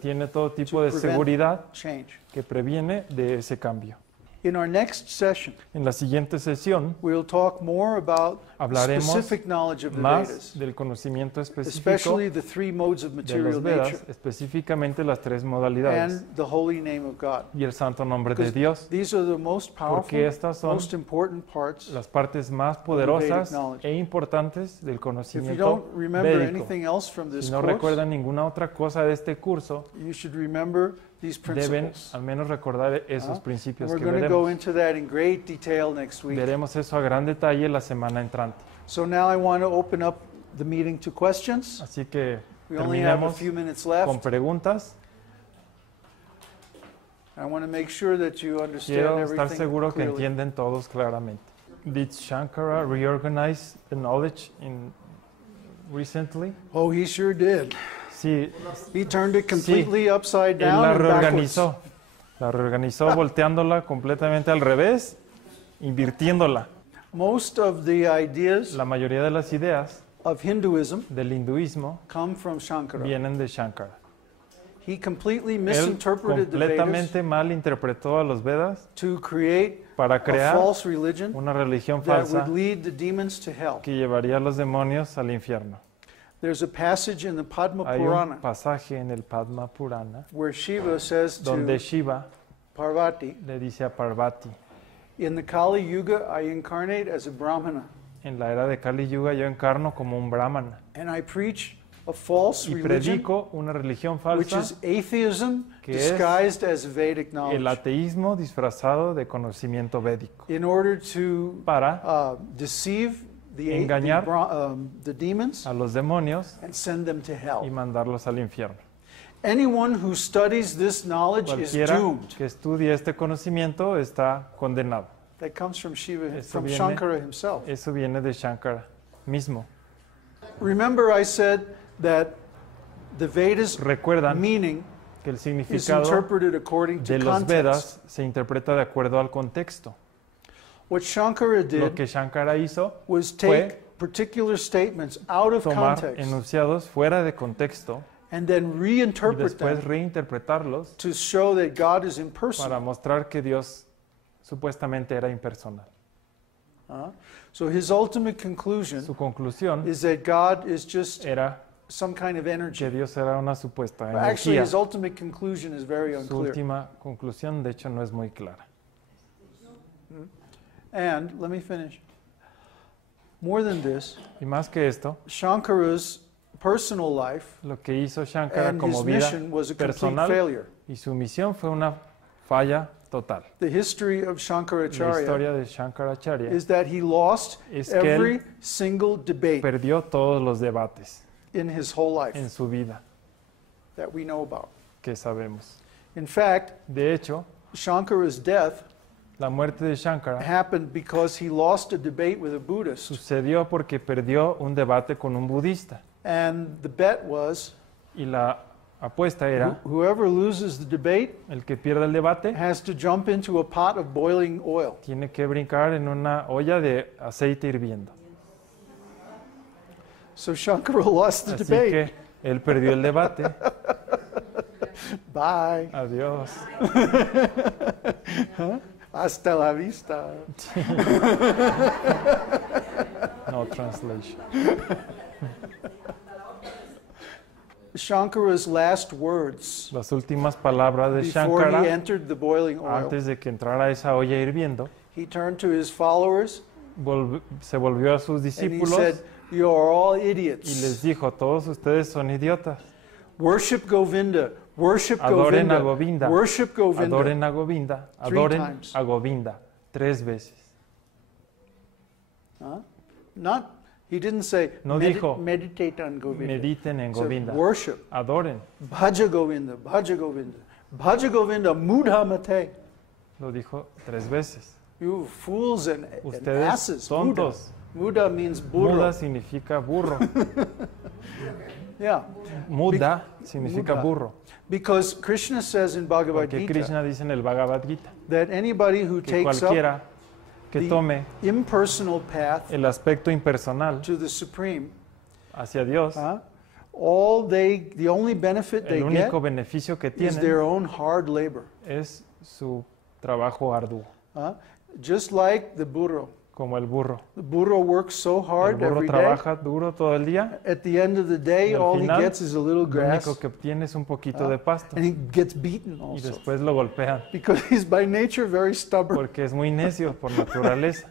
tiene todo tipo de seguridad que previene de ese cambio. In our next session, En la siguiente sesión we'll talk more about hablaremos specific knowledge of the más Vedas, del conocimiento específico especially the three modes of de material los Vedas, nature específicamente las tres modalidades and the holy name of God. y el santo nombre de Because Dios, these are the most powerful, porque estas son most important parts. las partes más poderosas knowledge. e importantes del If you conocimiento don't remember védico. anything else from this Si no course, recuerdan ninguna otra cosa de este curso, you should remember these deben principles. al menos recordar esos And principios we're que going to go veremos. into that in great detail next week. Veremos eso a gran detalle la semana entrante. So now I want to open up the meeting to questions. Así que We only have a terminemos few minutes con left. preguntas. I want to make sure that you understand Quiero estar everything seguro que clearly. entienden todos claramente. Did Shankara reorganize the knowledge recently? Oh, he sure did. Sí, He turned it completely upside él down la and backwards. reorganizó. La reorganizó volteándola completamente al revés, invirtiéndola. Most of the ideas La mayoría de las ideas of Hinduism del hinduismo come from Shankara. vienen de Shankara. He completely Él misinterpreted the Vedas completamente mal interpretó a los Vedas to create para a crear false religion una religión that falsa would lead the demons to hell. que llevaría a los demonios al infierno. There's a passage in the Padma Hay un Purana pasaje en el Padma Purana where Shiva says donde to Shiva Parvati, le dice a Parvati, in the Kali Yuga I incarnate as a Brahmana en la era de Kali Yuga yo encarno como un brahmana and I preach a false y religion predico una religión which falsa, is atheism que es disguised as Vedic el knowledge ateísmo disfrazado de conocimiento védico, in order to para deceive engañar the demons a los demonios and send them to y hell. mandarlos al infierno. Anyone who studies this knowledge is Cualquiera doomed. que estudie este conocimiento está condenado. That comes from Shiva, Eso from viene- Shankara himself. Eso viene de Shankara mismo. Remember I said that the Vedas Recuerdan meaning que el is significado interpreted according to de los context. Vedas se interpreta de acuerdo al contexto. What Shankara Lo did que Shankara hizo was fue take particular statements out of tomar context enunciados fuera de contexto and then y reinterpret después them reinterpretarlos to show that God is para impersonal. mostrar que Dios supuestamente era impersonal. So his ultimate conclusion Su conclusión is that God is just era some kind of que energy. Dios era una supuesta Actually, energía. his ultimate conclusion is very Su unclear. última conclusión, de hecho, no es muy clara. And let me finish. More than this, Y más que esto, Shankara's personal life lo que hizo Shankara and como his vida mission was a complete personal failure. y su misión fue una falla total. The history of La Shankaracharya historia de Shankaracharya is that he lost es que every él single debate perdió todos los debates in his whole life en su vida that we know about. que sabemos. In fact, De hecho, Shankara's death la muerte de Shankara happened because he lost a debate with a Buddhist. sucedió porque perdió un debate con un budista. And the bet was Y la apuesta era, whoever loses the debate el que pierda el debate has to jump into a pot of boiling oil. tiene que brincar en una olla de aceite hirviendo. So Shankara lost the Así debate. que él perdió el debate. Bye. Adiós. Hasta la vista. No translation. Shankara's last words Las últimas palabras de before he Shankara, entered the boiling oil, antes de que entrara esa olla hirviendo, he turned to his followers se volvió a sus and he discípulos said, "You are all y les idiots. dijo, todos ustedes son idiotas. Worship Govinda. Worship Adoren a Govinda. Govinda. Worship Govinda." Adoren a Govinda. Three Adoren times. a Govinda. 3 veces. Not. He didn't say No dijo, meditate on Govinda. Mediten en He said, Govinda. worship. Adoren. Bhaja Govinda. Bhaja Govinda. Bhaja Govinda. Mudha mate. Lo dijo 3 veces. You fools and Ustedes asses. tontos. Muda means burro. Muda significa burro. Yeah. Muda significa Muda. burro. Because Krishna says in Bhagavad Porque Gita Krishna dice en el Bhagavad Gita that anybody who que takes up cualquiera que the tome impersonal path el aspecto impersonal to the Supreme hacia Dios the only benefit they El get único beneficio que is tienen their own hard labor. es su trabajo arduo, Just like the burro. como el burro. The burro works so El hard burro every day. trabaja duro todo el día. At the end of the day, Y al all he final, gets is a little Lo grass, único que obtiene es un poquito de pasto and he gets beaten y also después lo golpean because he's by nature very stubborn. porque es muy necio por naturaleza.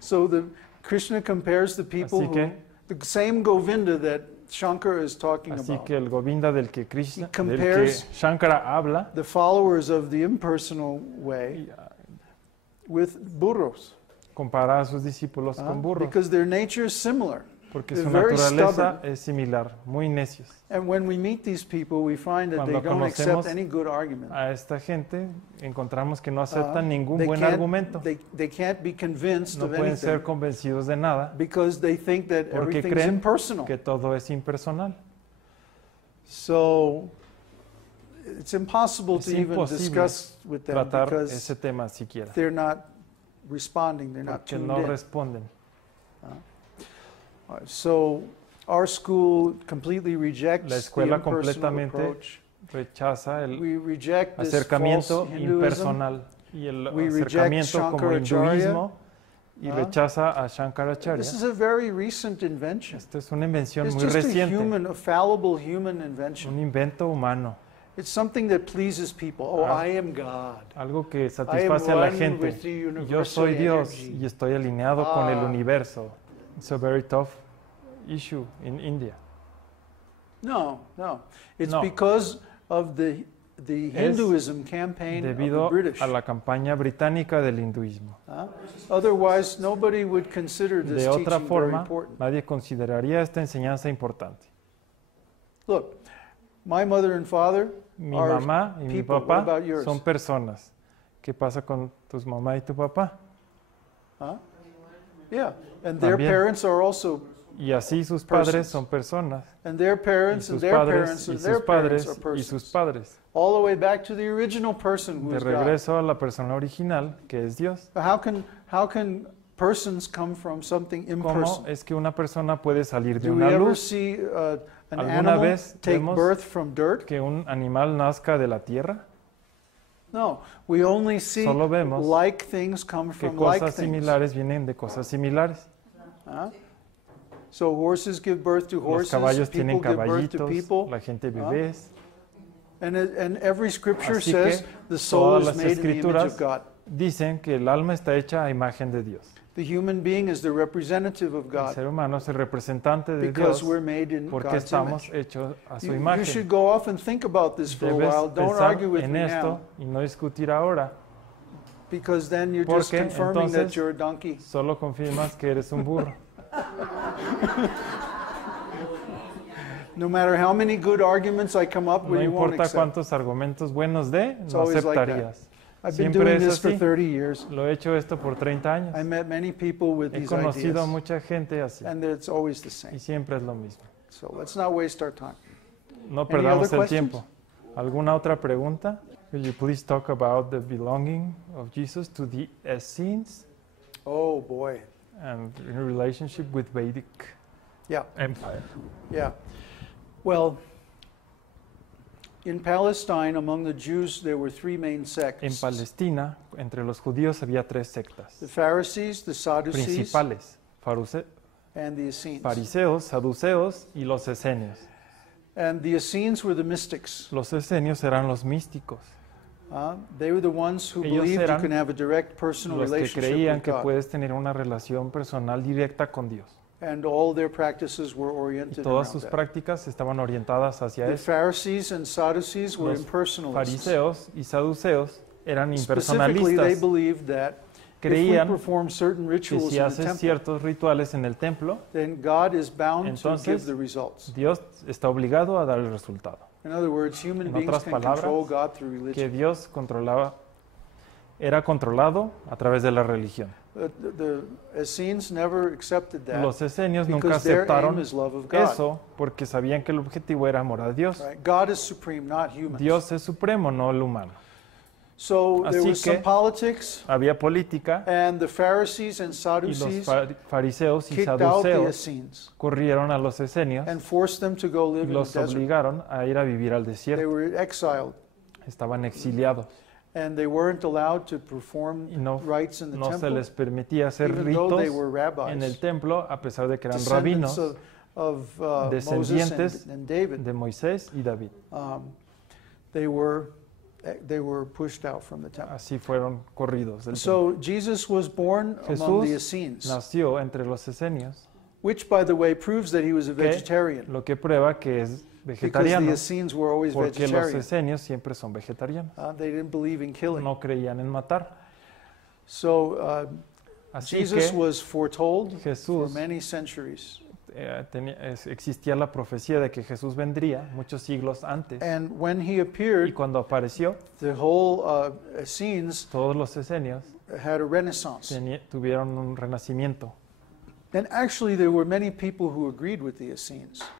So the Krishna compares the people Así que- the same Govinda that Shankara is talking Así about. que el Govinda del que Krishna, He del que compares- Shankara habla, The followers of the impersonal way with burros, compara a sus discípulos con burros, because their nature is similar. porque they're su very naturaleza stubborn. es similar, muy necios. And when we meet these people, we find that they Cuando don't accept conocemos any good argument. A esta gente encontramos que no aceptan ningún They buen can't- argumento, They can't be convinced no of pueden ser anything convencidos de nada because they think that porque everything's creen impersonal. que todo es impersonal. So it's impossible Es to even imposible discuss with them Tratar because ese tema siquiera, they're not responding, they're not porque tuned no in. responden. So our school completely rejects La the escuela impersonal completamente approach. Rechaza el We reject this acercamiento false Hinduism. impersonal y el We reject acercamiento como Shankaracharya. hinduismo y Ah. rechaza a Shankaracharya. This is a very recent invention. Esta es una invención It's muy just reciente, a fallible human invention. un invento humano, It's something that pleases people. Oh, Ah. I am God. algo que satisface a la one gente. with the Y yo universal soy Dios energy. y estoy alineado con el Ah. universo. It's a very tough issue in India. No. It's No. because of the Hinduism campaign of Debido the British. a la campaña británica del hinduismo. Otherwise, nobody would consider this De otra teaching very forma, important. nadie consideraría esta enseñanza importante. Look, my mother and father Mi are mamá y mi people. What papá about yours? son personas. ¿Qué pasa con tus mamá y tu papá? Yeah, and their También. parents are also, Y así sus Persons. padres son personas. and their Y parents and sus their padres parents y and their sus parents padres are y persons. sus padres. All the way back to the original person who De is God. regreso a la persona original, que es Dios. But how can persons come from something ¿Cómo impersonal? es que una persona puede salir de Do we una ever luz, see an ¿Alguna animal vez take vemos birth from dirt? que un animal nazca de la tierra? No, we only see Solo vemos like things come Que from like cosas things. similares vienen de cosas similares. So horses give birth to Los horses, caballos people tienen give birth to caballitos, people, la gente bebés. and every scripture Así says que the soul todas is las made in the image escrituras of God. dicen que el alma está hecha a imagen de Dios. The human being is the representative of El God ser humano es el representante de because Dios we're made in porque God's estamos image. hechos a su You imagen. should go off and think about this for a Debes while. Don't pensar argue with en me esto now, y no discutir ahora, because then you're just porque confirming that entonces you're a donkey. solo confirmas que eres un burro. No matter how many good arguments I come up No with, you won't importa accept. cuántos argumentos buenos dé, no always like that. aceptarías. I've been Siempre doing es this for así. 30 years. Lo he hecho esto por 30 años. I met many people with He these conocido a ideas, mucha gente así and it's always the y same. siempre es lo mismo. So let's not waste our time. No perdamos other el tiempo. questions? ¿Alguna otra pregunta? Could you please talk about the belonging of Jesus to the Essenes Oh boy, and in relationship with Vedic yeah, Empire? yeah. Well, in Palestine, among the Jews, there were three main En sects: Palestina, entre los judíos había tres sectas the Pharisees, the Sadducees, principales: and the Essenes. fariseos, saduceos y los esenios. And the Essenes were the mystics. Los esenios eran los místicos, They were the ones who Ellos believed you eran can have a direct personal los que relationship creían with que God. puedes tener una relación personal directa con Dios. And all their practices were Y oriented todas around sus that. prácticas estaban orientadas hacia The eso. Pharisees and Sadducees were Los impersonalists. Fariseos y saduceos eran Specifically, they impersonalistas. believed that if we Creían perform certain que rituals si in the haces temple, ciertos rituales en el templo, then God is bound to Entonces, give the results. Dios está obligado a dar el resultado. In other words, human En beings otras can palabras, control God through Que religion. Dios era controlado a través de la religión. The Essenes never accepted that Los esenios nunca because their aim aceptaron is love of God. eso porque sabían que el objetivo era amor a Dios. Right? God is supreme, not humans. Dios es supremo, no el humano. So there Así was some que- politics, Había política and the Pharisees and y los Sadducees fariseos y kicked out the saduceos Essenes corrieron a los esenios and forced them to go y live in the los desert. obligaron a ir a vivir al They desierto. were exiled, Estaban exiliados and they weren't allowed to perform y no, rites in the no se temple, les permitía hacer even though they ritos were en el rabbis, templo a pesar de que eran descendants rabinos of Moses descendientes and David. de Moisés y David. They were pushed out from the temple. Así fueron corridos del templo. So Jesus was born among the Essenes, Nació entre los esenios, which, by the way, proves that he was a ¿Qué? vegetarian, lo que prueba que es because the vegetariano, Essenes were always porque los vegetarian. esenios siempre son vegetarianos. They didn't believe in killing. No creían en matar. So Así Jesus que was foretold for Jesús, many centuries. existía la profecía de que Jesús vendría muchos siglos antes. And when he Y appeared, cuando apareció, the whole Essenes todos los esenios had a renaissance. tuvieron un renacimiento. And actually, there were many people who agreed with the Essenes.